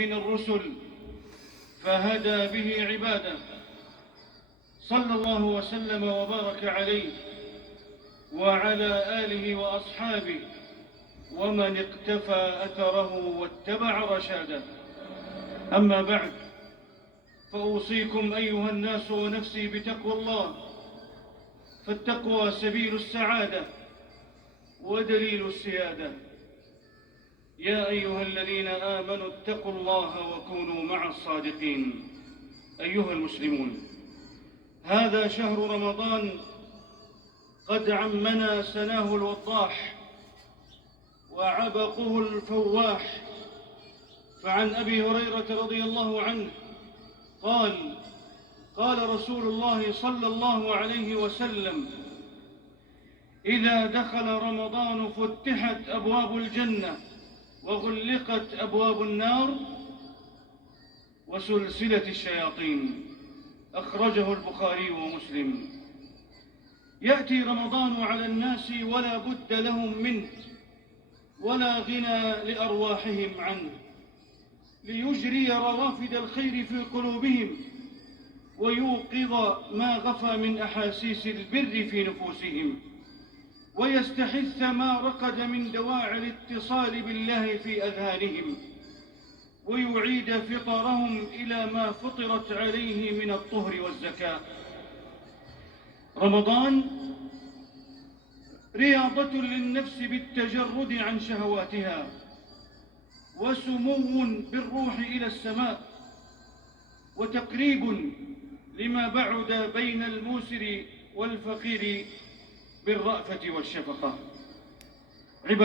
من الرسل فهدى به عباده، صلى الله وسلم وبارك عليه وعلى آله وأصحابه ومن اقتفى أثره واتبع رشاده. أما بعد، فأوصيكم أيها الناس ونفسي بتقوى الله، فالتقوى سبيل السعادة ودليل السيادة. يا أيها الذين آمنوا اتقوا الله وكونوا مع الصادقين. أيها المسلمون، هذا شهر رمضان قد عمنا سناه الوضاح وعبقه الفواح. فعن أبي هريرة رضي الله عنه قال: قال رسول الله صلى الله عليه وسلم: إذا دخل رمضان فتحت أبواب الجنة وغلقت أبواب النار وسلسلة الشياطين. أخرجه البخاري ومسلم. يأتي رمضان على الناس ولا بد لهم منه ولا غنى لأرواحهم عنه، ليجري روافد الخير في قلوبهم ويوقظ ما غفى من أحاسيس البر في نفوسهم، ويستحث ما رقد من دواعي الاتصال بالله في أذهانهم، ويعيد فطرهم إلى ما فطرت عليه من الطهر والزكاة. رمضان رياضة للنفس بالتجرد عن شهواتها، وسمو بالروح إلى السماء، وتقريب لما بعد بين الموسر والفقير بالرأفة والشفقة.